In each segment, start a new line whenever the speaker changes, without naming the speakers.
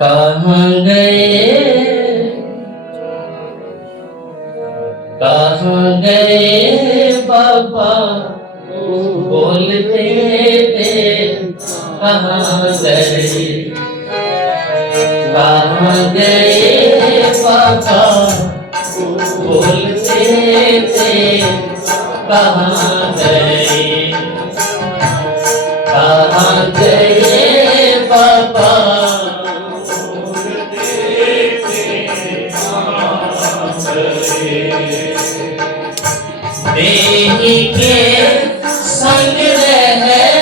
کہاں گئے کہاں گئے بابا بولتے تھے کہاں گئے کہاں گئے بابا سے دیہی کے سنگ رہے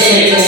Amen.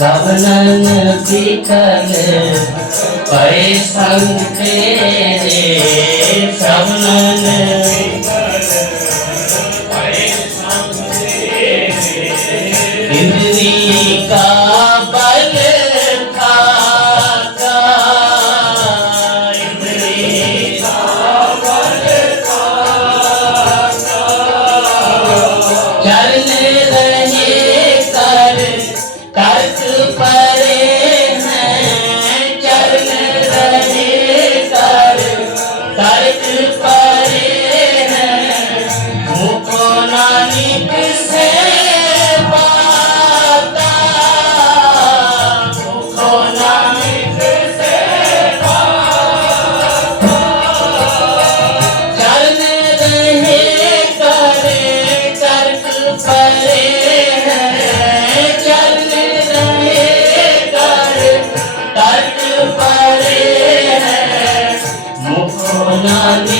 ਰਵਨਨ ਸਿਕਲ ਪਏ ਸੰਗ ਤੇਰੇ ਰਵਨਨ ਸਿਕਲ সোনালী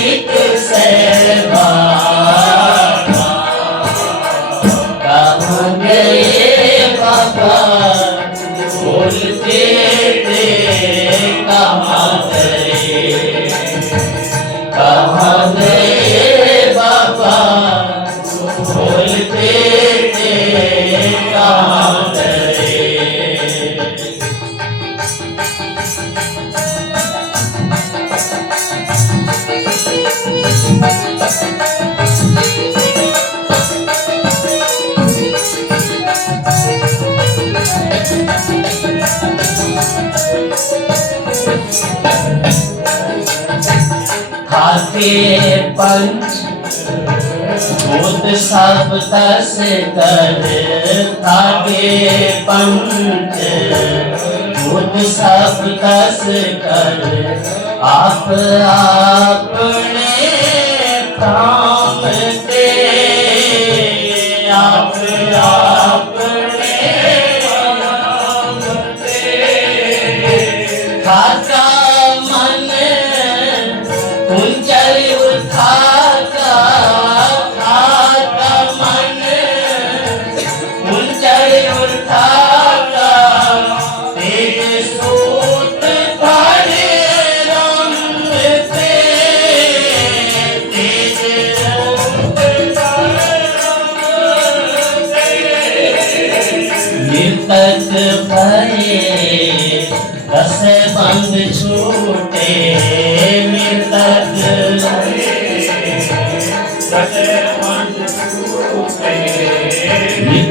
پنچ بھوت سب تس کر کھاتے پنچ بھوت سب تس کر آپ اپنے کام سے آپ آپ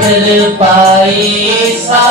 ਮਿਲ ਪਾਈ ਸਾ